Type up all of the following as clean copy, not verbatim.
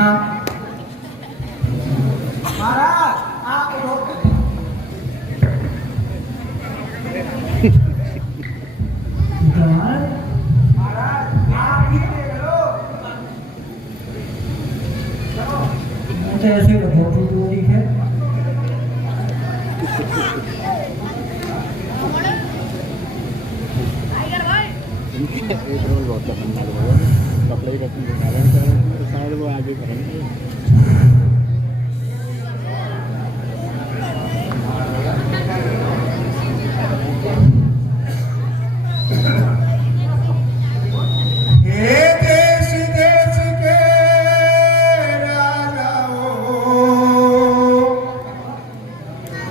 हाँ महाराज आप लोग महाराज आप ही देख लो। मुझे ऐसे बहुत दूरी है एक रोल बहुत पसंद है कपड़े रखने शायद वो आगे करेंगे।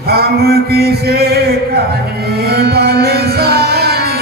हम किसे कहें बलशाली,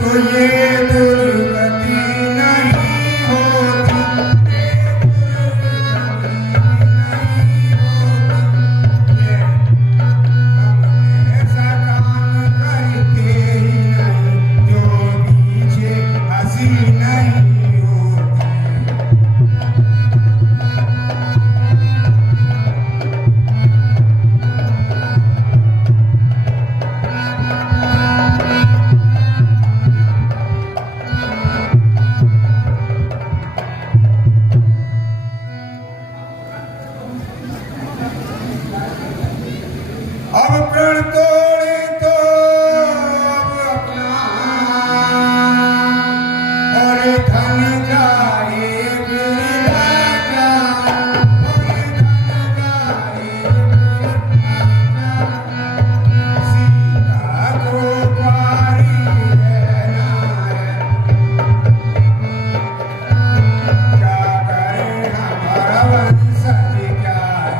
तो ये दुर्गति नहीं होती, हम ऐसा काम करते ही नहीं जो पीछे हंसी नहीं होती। अब प्रण तोड़े तो अब अपना और धन जाए फिर राजा, और धन जाए फिर राजा। सीता को पारी रहना है, क्या करें हमारा वंशज क्या है।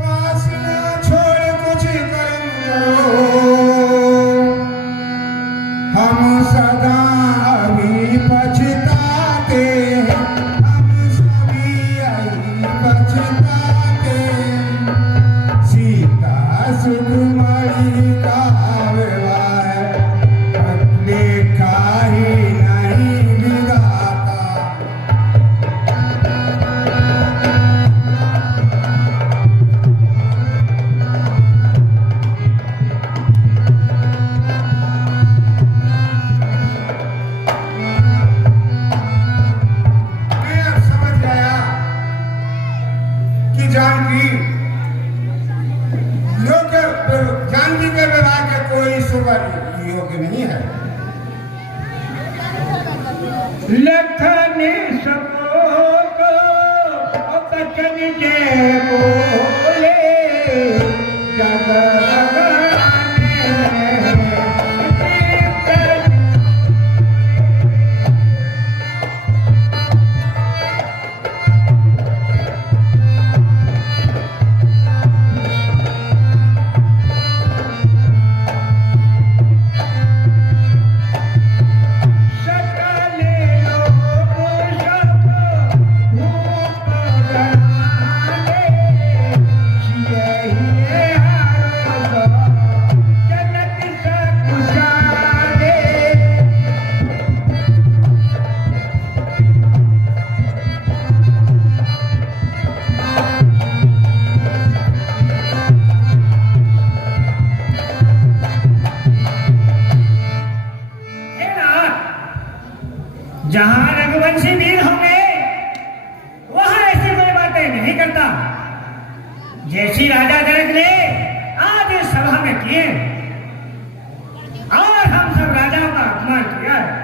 वासना छोड़ कुछ कर्म करो, हम सदा अभी पछताते हैं, हम सभी यही पछताते हैं। सीता सुकुमारी का विवाह लिखा ही नहीं विधाता। मैं अब समझ गया कि जानकी के विवाह के कोई शुभ योग्य नहीं है। लखन सपोक बचन जय बोले जगत जैसी राजा जनक ने आज इस सभा में किए और हम सब राजाओं का अपमान किया है।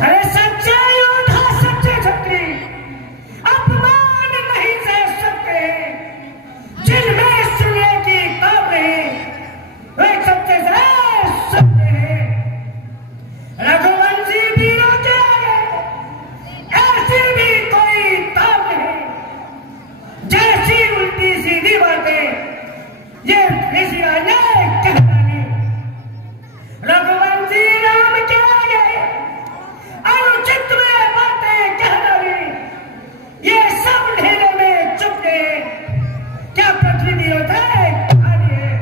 अरे सच्चे योद्धा, सच्चे क्षत्रिय अपमान नहीं सह सकते। जिनमें सुने की ताब नहीं, वे सच्चे श्रेष्ठ सत्य हैं। रघुवंशी वीरों के आगे ऐसी भी कोई ताब नहीं। जैसी उल्टी सीधी बातें ये ऋषिराज ने कह डाली। रघुवंशी राम के आगे अनुचित में बातें कह डाली। ये सब ढेले में चुप गए। क्या पृथ्वी वीरों थे खाली है?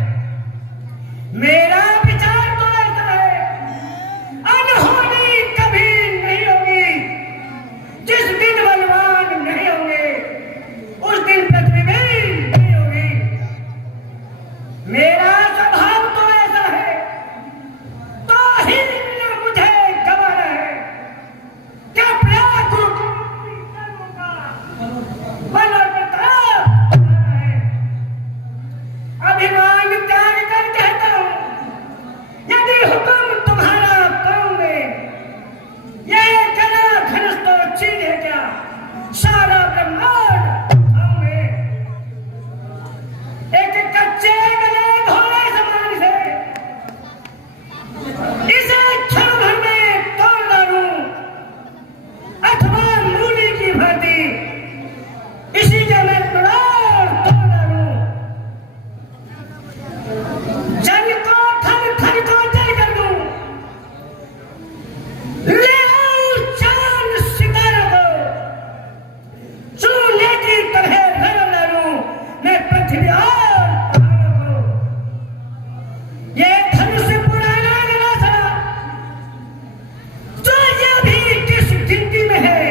मेरा विचार तो ऐसा है, अनहोनी कभी नहीं होगी। जिस दिन बलवान नहीं होंगे उस दिन पृथ्वी भी नहीं होगी। मेरा स्वभाव तो ऐसा है, तो ही मुझे गवाना है। क्या प्रयास अभिमान त्याग कर कहता हूं, यदि हुक्म तुम्हारा करोगे, ये कला धनुष तो चीज है क्या? सारा ब्रह्मांड खाओगे। एक कच्चे गले घोड़े समान से इसे क्षण भर में तोड़ डालूं, अथवा मूली की भांति इसी के मैं तोड़ डालूं। जल को थर थर को जल कर दूं, ले आऊं चांद सितारों को, चूल्हे की तरह रगड़ डालूं मैं पृथ्वी और पहाड़ों को। ये धनुष पुराना नया था, जो ये भी किस गिनती में है।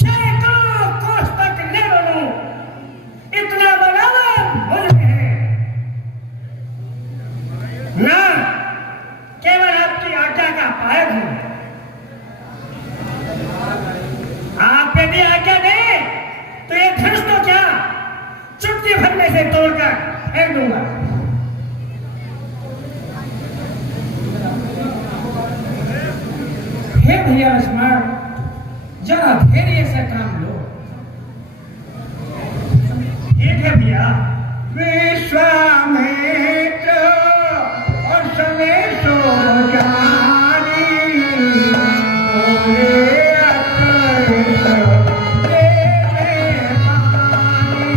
सैकड़ों कोस तक ले लूं, इतना बराबर मुझ में है। ना केवल आपकी आज्ञा का पायक हूं। आप यदि आज्ञा दें तो ये धनुष तो क्या, चुटकी भर में से तोड़कर फेंक दूंगा। हे भैया लक्ष्मण, जरा धैर्य से काम लो। ठीक है भैया। विश्वामित्र और समेशो जानी बोले अतर्ष देवे पानी।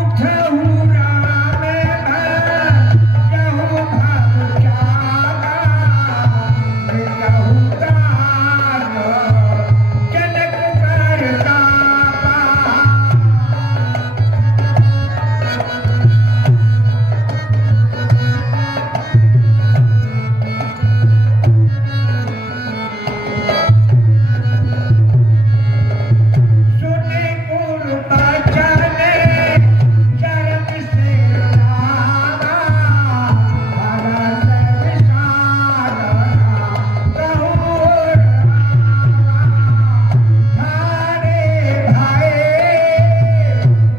उठहु राम भर जहु भव जागा, मिटहु दान जनक कर तापा। सुने कुरुबचन चरण से लागा, भरत विशारद प्रभु थारे भाए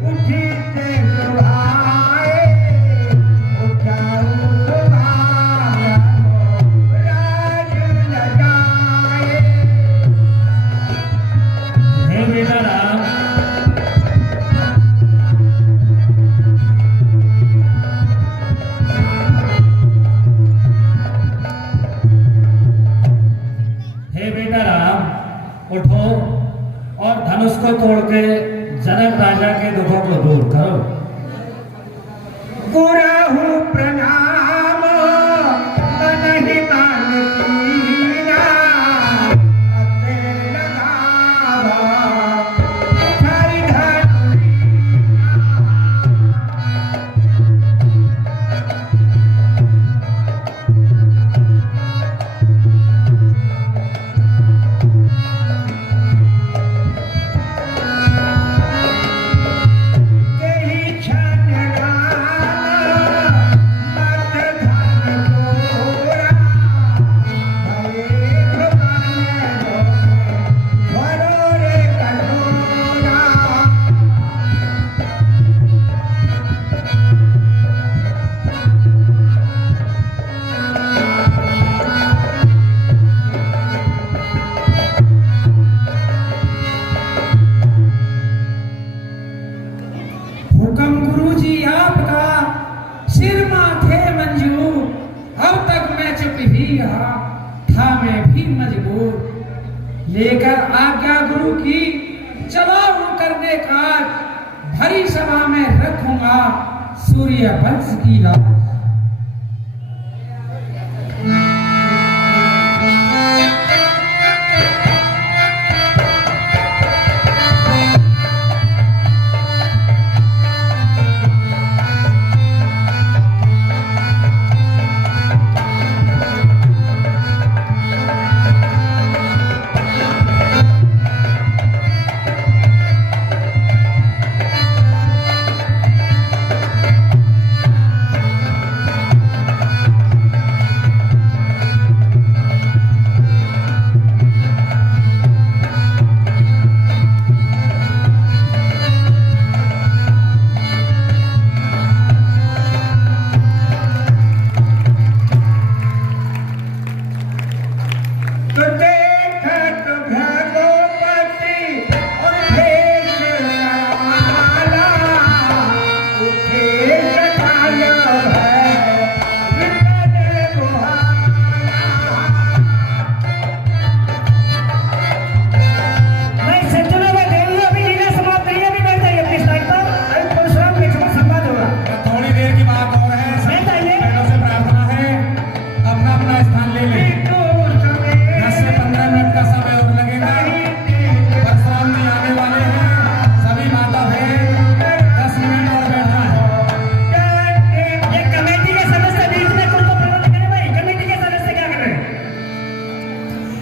उठित सुहाए। उठहु तुम्हारा राज लगाए। हे बेटा राम, हे बेटा राम, उठो और धनुष को तोड़ के जनक राजा के दुखों को दूर करो। गुरहु प्रणाम मनहि मानकीना, अते लगावा थारी धनुरी। हुक्म गुरुजी आपका, सिर माथे मंजूर, अब तक मैं चुप ही रहा, था मैं भी मजबूर, लेकर आज्ञा गुरु की जवाब करने का, भरी सभा में रखूंगा सूर्य वंश की लाज।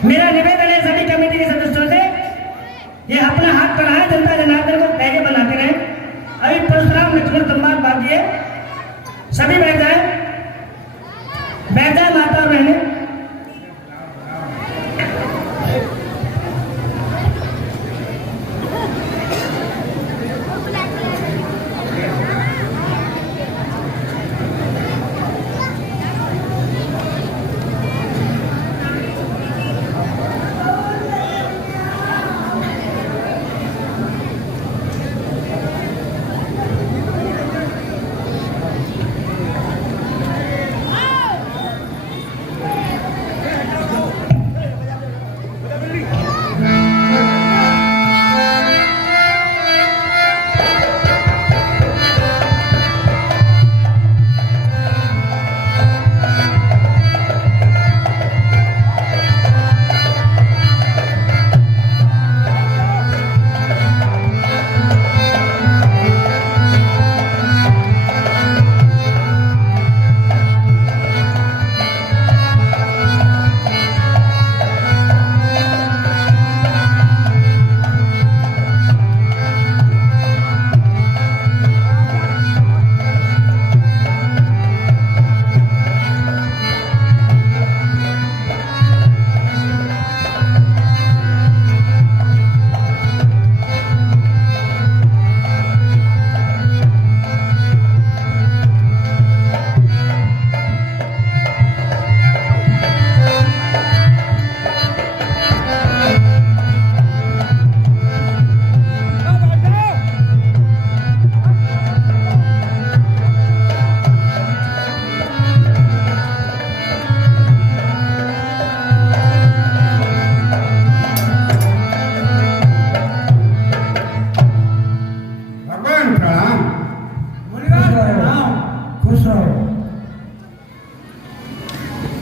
मेरा निवेदन है सभी कमेटी के सदस्यों से, ये अपना हाथ बढ़ाए, जनता जनार्दन को बैगे बनाते रहे। अभी परशुराम ने तुरंत संवाद बात दिए, सभी बैठ जाए माता और बहने।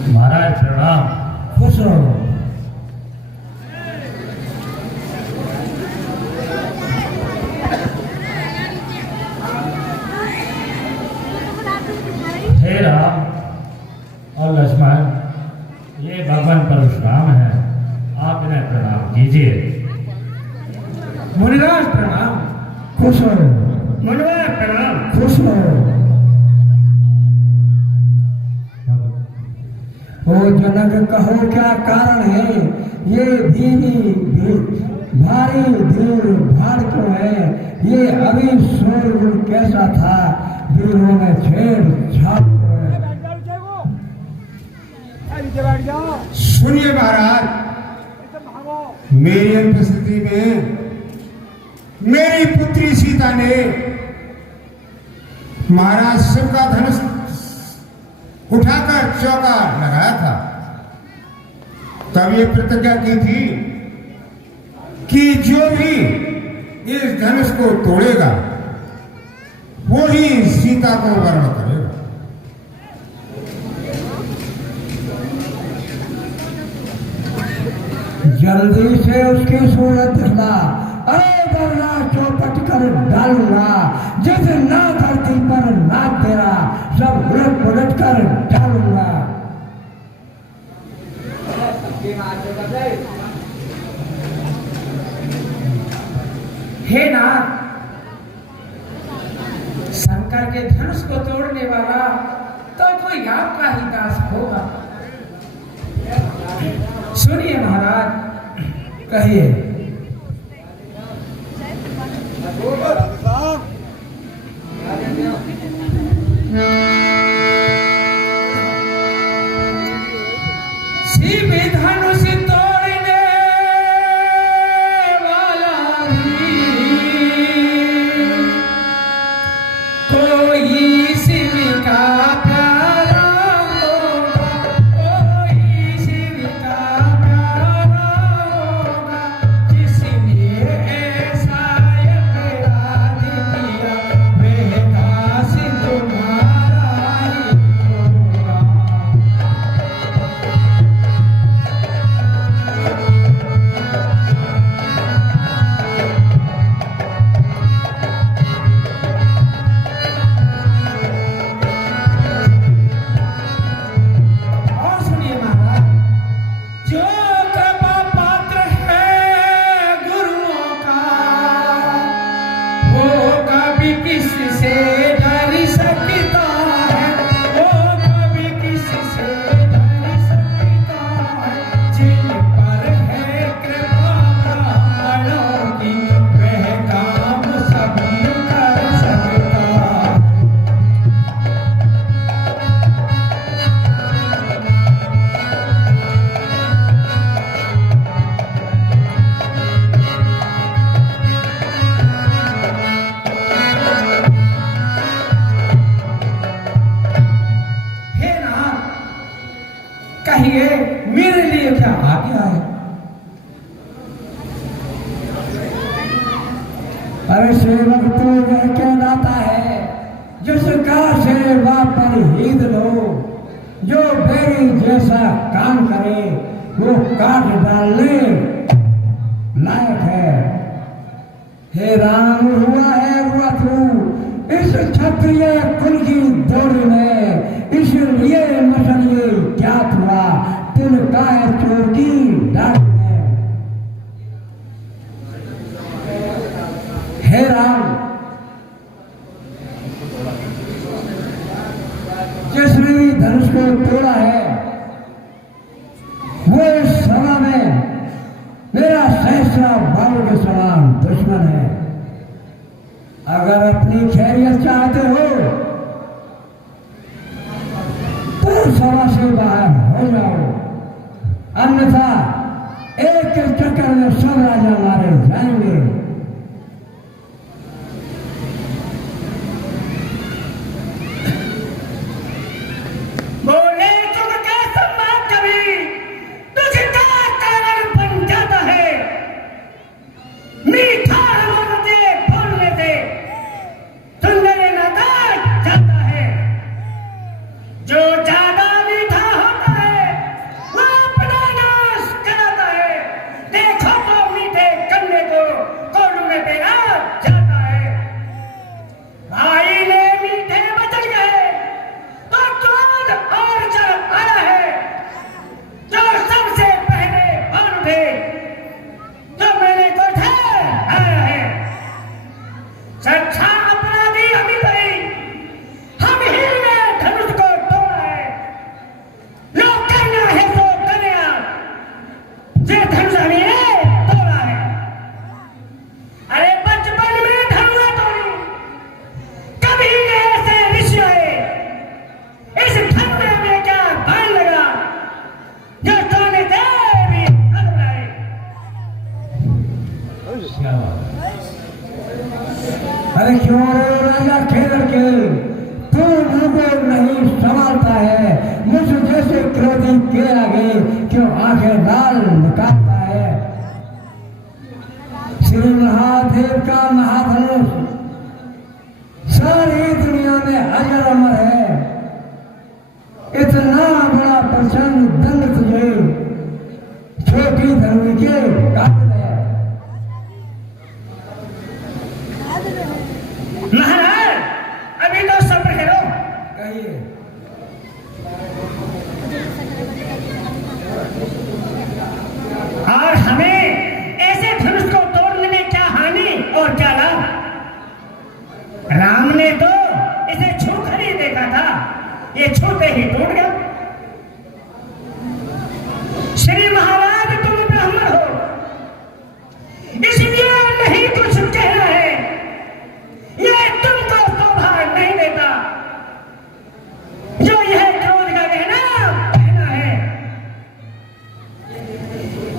महाराज प्रणाम। खुश रहो। हे राम और लक्ष्मण, ये भगवान परशुराम है, आप इन्हें प्रणाम कीजिए। मुनिराज प्रणाम। खुश हो। मुनिराज प्रणाम। खुश हो। ओ जनक, कहो क्या कारण है, ये भारी भीड़ भाड़ क्यों है, ये अभी शोरगुल कैसा था, वीरों में छेड़छाड़। सुनिए महाराज, मेरी उपस्थिति में मेरी पुत्री सीता ने महाराज शिव का धनुष उठाकर चौका लगाया था, तब ये प्रतिज्ञा की थी कि जो भी इस धनुष को तोड़ेगा वो ही सीता को वर्ण करेगा। जल्दी से उसकी सूरत दिखला, अरे वरना चौपट कर डालूंगा, जिस ना धरती पर ना तेरा, सब उलट पुलट कर डालूंगा। हे नाथ, शंकर के धनुष को तोड़ने वाला तो कोई आपका ही दास होगा। सुनिए महाराज, कहिए। शिव धनुष तोड़ने वाला भी कोई शिव का प्यारा होगा, कोई शिव का प्यारा होगा, जिसने ऐसा अपराध किया वह दास तुम्हारा ही होगा। और सुनिए महाराज, जो कृपा पात्र है गुरुओं का, वो कभी किससे डर सकता है, वो कभी किससे डर सकता है, जिन पर है कृपा प्राणों की वह काम सभी कर सकता है। हे नाथ, कहिए मेरे लिए क्या आज्ञा है? अरे सेवक तो वह कहलाता है जिसका सेवा पर हित लो, जो बेरी जैसा काम करे वो काट डालने लायक है। हे राम, हुआ है हुआ तू इस क्षत्रिय कुल की दौड़ में, इसलिए मसलिए क्या हुआ तिल का है चोर की डांट में। हे राम, जिसने भी धनुष को तोड़ा है वो इस सभा में मेरा सहस्रा बाल के समान दुश्मन है। अगर अपनी खैरियत चाहते हो तो सभा से बाहर हो जाओ, अन्यथा एक के चक्कर में सब राजा मारे जाएंगे। बोले तुम क्या सम्मान कभी तुझका कारण बन जाता है, मीठा बोलते बोलने से सुंदर नाता जाता है। जो ज्यादा मीठा होता है वो अपना नाश कराता है। देखो तो मीठे कन्ने को कोड़ने पे आ जाता है। भाई ने मीठे बचल गए तो क्रोध और जब आया है, जो सबसे पहले बोल उठे जो मैंने को आया है। सच्चा अपराधी हम ही नहीं, हम ही ने धनुष को तोड़ा है। लोग करना है तो कन्या, जे धनुष हमने तोड़ा है। अरे बचपन में धनुष तोड़ी, कभी ने ऐसे ऋषि आए, इस धनुष में क्या भान लगा जो तोड़ने दे भी धनुष आए। अरे क्यों रो राजा, खेल क्रोधी के आगे क्यों आंखें लाल निकालता है। श्री महादेव का महाधनुष सारी दुनिया में अजर अमर है। इतना बड़ा प्रचंड दंड तुझे छोटी धर्मी के काट है। महाराज अभी तो सब्र करो। कहिए। और हमें ऐसे धनुष को तोड़ने में क्या हानि और क्या लाभ? राम ने तो इसे छूकर ही देखा था, ये छूते ही टूट गया। श्री महाराज तुम ब्राह्मण हो, इसलिए नहीं कुछ कहना है, ये तुमको शोभा नहीं देता। जो यह क्रोध का गहना पहना है,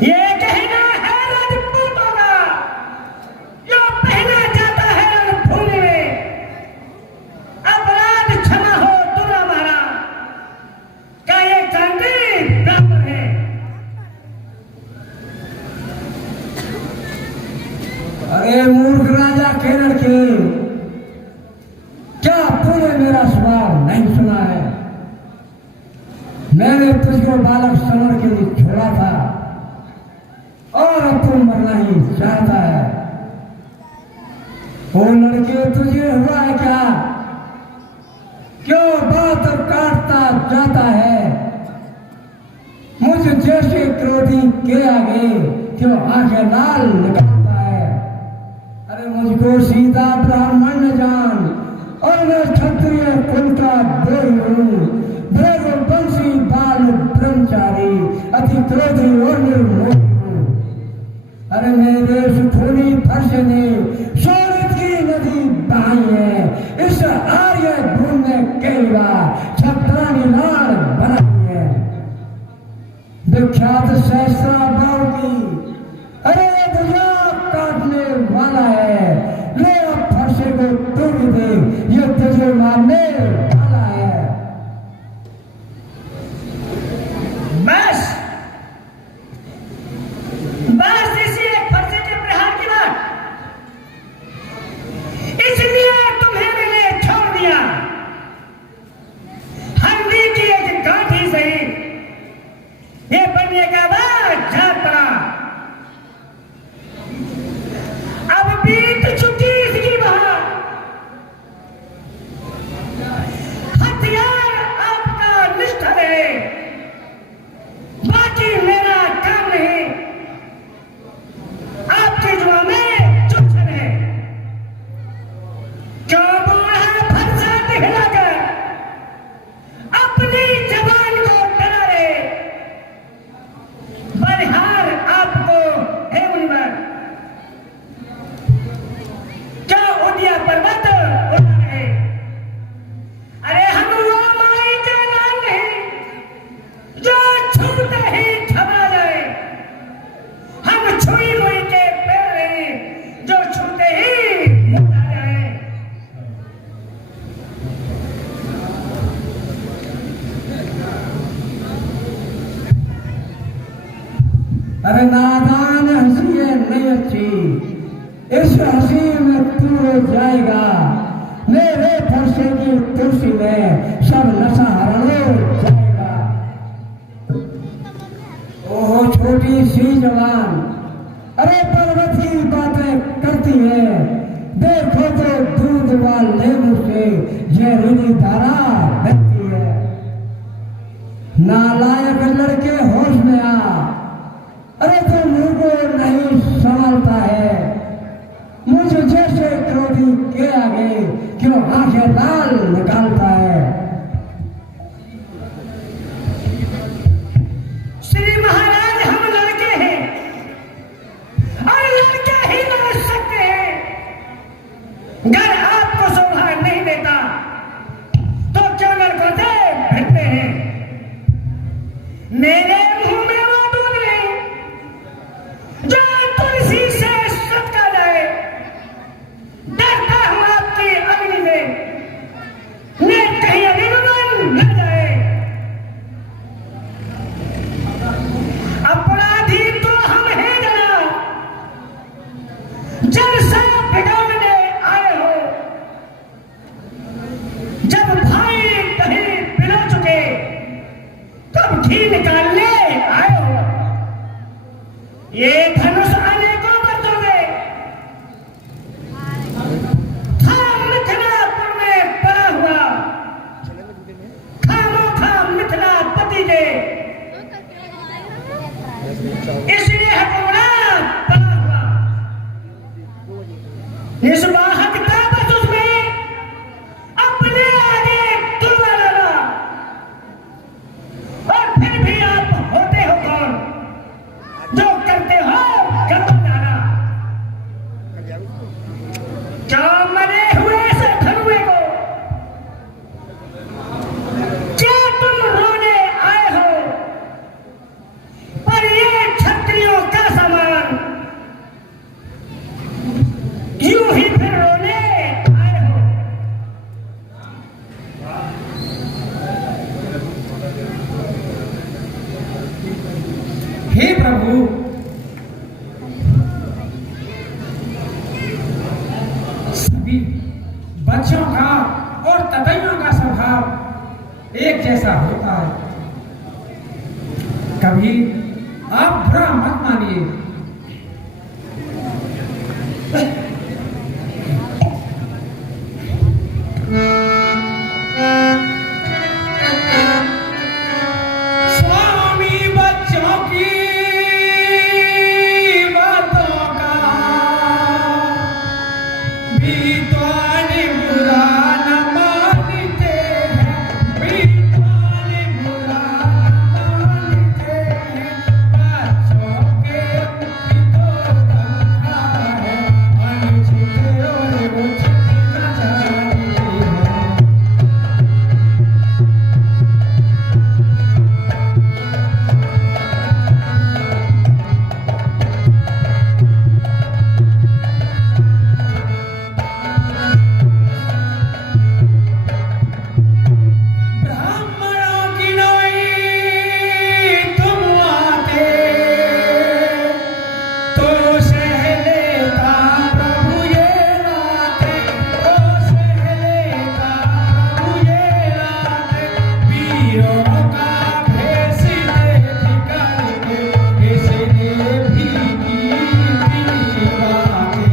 ये कहना है राजपूतों का, जो पहना जाता है रणभूमि में। अपराध क्षमा हो दुर्गा महाराज का ये चांदी ब्राह्मण है। अरे मूर्ख राजा केरल के, क्या तूने मेरा सवाल नहीं सुना है? मैंने तुझको बालक समर के लिए छोड़ा था और अब तू मरना ही चाहता है। वो लड़के तुझे हुआ है क्या? क्यों बात काटता जाता है? मुझ जैसे क्रोधी के आगे क्यों आंखें लाल निकालता है? अरे मुझको सीधा ब्राह्मण न जान, और मैं क्षत्रिय कुल का द्रोही हूँ। वंशी बाल ब्रह्मचारी, अति क्रोधी और निर्मोही हूँ। अरे मेरे सुखोनी फर्श ने शौर्य की नदी बहाई है। इस आर्य भूमि में केवा छत्रानी लाल बनाई है। विख्यात सहस्रा बाव की अरे भुजा काटने वाला है। ले अब फर्शे को तोड़ दे, ये तुझे मारने वाला है। बस बस इसी एक फर्जे के प्रहार की बात, इसलिए तुम्हें मैंने छोड़ दिया। हल्दी की एक गांठी सही, ये बनने का बाद जा पड़ा। अब बीत चुकी इसकी बहार, हथियार आपका निष्ठर है, बाकी मेरा काम नहीं। आपके जुआ में चुपचन है, क्यों बूढ़ा फरसा दिखलाकर अपनी जवान को डरा रहे। बलिहार आपको है मुनिवर, क्या उदिया पर्वत उड़ा रहे। अरे हम वो माई के लाल नहीं जो छूते ही घबरा जाए। हम छुई मुई के पैर नहीं जो छूते ही मुड़ा जाए। अरे नादान हंसी है नहीं अच्छी, इस हंसी में तू हो जाएगा। मेरे फरसे की तुलसी में सब नशा हरण हो जाएगा। ओह छोटी सी जवान, अरे पर्वत की बातें करती है। देखो तो दूध वाले मुंह से जहरीली धारा बहती है। नालायक लड़के होश में आ, अरे तो मुंह को नहीं संभालता है। मुझे जैसे क्रोधी के आगे क्यों आंखें लाल निकालता है। श्री महाराज हम लड़के हैं और लड़के ही लड़ सकते हैं। घर आपको शोभा नहीं देता तो क्यों लड़कों से भिड़ते हैं। मेरे मुंह में वो दूध नहीं जो तुलसी से सटका जाए। डरता हूं आपकी अग्नि से, बुद्धि निकालने आए हो। ये धनुष अनेकों वर्षों में था मिथिलापुर में पड़ा हुआ, खामोखा मिथिलापति के इसलिए हुक्मरान पड़ा हुआ। इस बाहत का बस उसमें अपने आगे तुलवा लगा। और फिर भी आप होते हो कौन जो करते हो गद्दारा? क्या मरे हुए से धनुए को क्या तुम रोने आए हो? पर ये क्षत्रियों का सामान यूं ही फिर रोने आए हो। हे प्रभु, सभी बच्चों का और ततैयों का स्वभाव एक जैसा होता है। कभी आप बुरा मत मानिए। स्वामी बच्चों की बातों का विद्वान बुरा न मानते हैं, विद्वान बुरा न मानते हैं। बच्चों के मुक्ति तो गंगा है, अनुचित और उचित न जानी है। ब्राह्मणों की नोई तुम आते तो सह लेता प्रभु ये लाते, तो सह लेता प्रभु ये लाते। वीरों का भेष देख करके इसने भी की बातें।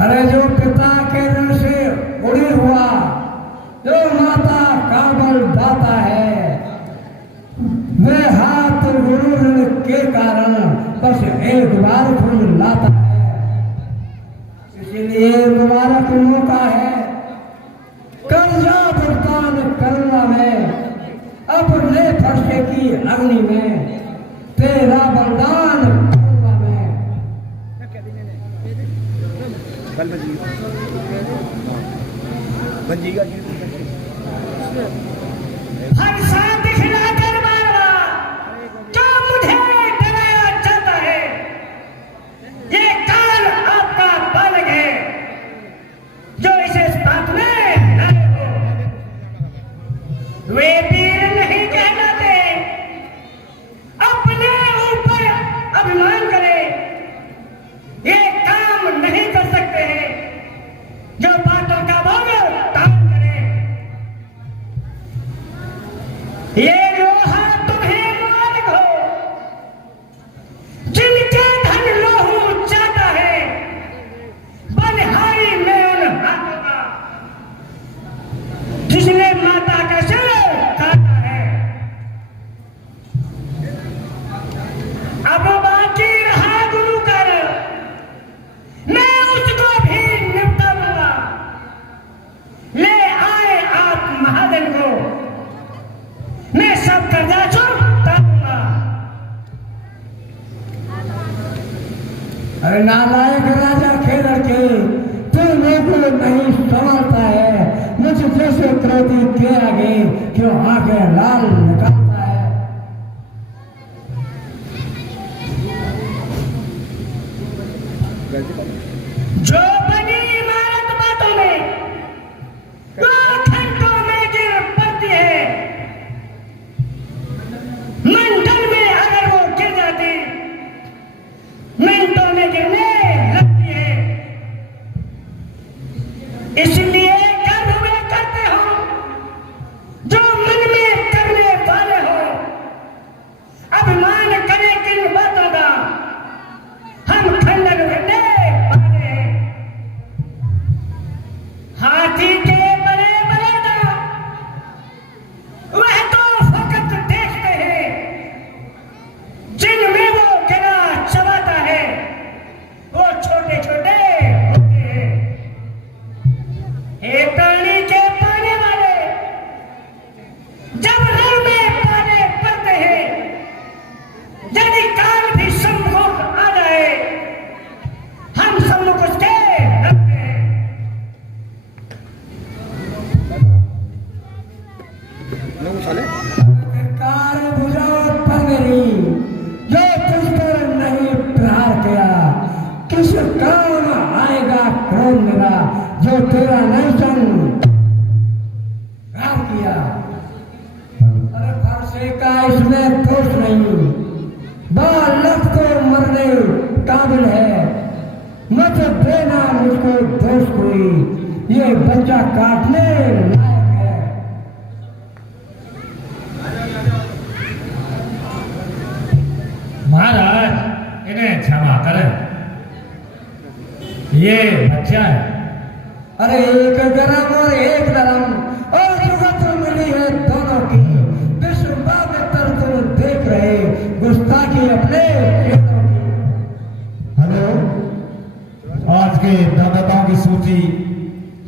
अरे जो पिता के ऋण से उड़ी हुआ, जो माता का बल दाता है, वे हाथ गुरु ऋण के कारण बस एक बार फूल लाता है। इसीलिए मुबारक मौका है कर्जा भुगतान करना में, अपने फरसे की अग्नि में तेरा बलिदान करना में। फरसा दिखलाकर मारना जो मुझे डराया जाता है, ये काल आपका बालक है जो इसे इस बात में लाए हो। वे वीर नहीं कहलाते, अपने ऊपर अभिमान करे, ये काम नहीं कर सकते हैं जो बातों का भोग काम करे। ये लोहा तुम्हें मालिक हो, जिनके धन लोहू चाहता है, बलिहारी में उन हाथों का जिसने माता का सिर काटा है। अब बाकी रहा गुरु कर, मैं उसको भी निपटा दूंगा। ले आए आप महाजन को, मैं सब कर्जा चुकता दूंगा। अरे नालायक राजा खेल के तू लोगों नहीं संभालता है, मुझ जैसे क्रोधी के आगे क्यों आंखें लाल निकालता है। जब रण में पाने पड़ते हैं, यदि काल भी सम्मुख आ जाए, हम सम्मुख उसके रखते हैं। कार बुझाओ पगड़ी, जो तुझ पर नहीं प्रहार किया, किस काम आएगा क्रोध मेरा, जो तेरा नहीं संग किया। अरे फरसे का इसमें दोष नहीं, बालक तो मरने काबिल है, मत देना मुझको दोष कोई, ये बच्चा काटने लायक है। महाराज इन्हें क्षमा करें, ये बच्चा है। अरे एक गरम और एक नरम और जुगत मिली है दोनों की, विश्व में तुम देख रहे गुस्ताखी अपने खेतों की। हेलो, आज के दाताओं की सूची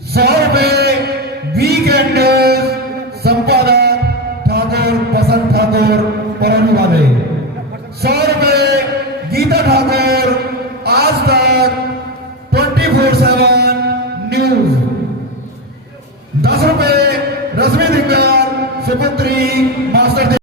100 रुपए वीकेंड संपादक ठाकुर बसंत ठाकुर परनी वाले, 100 रुपए गीता ठाकुर आज तक 24/7 न्यूज, 10 रुपए रश्मि धिंगर सुपुत्री मास्टर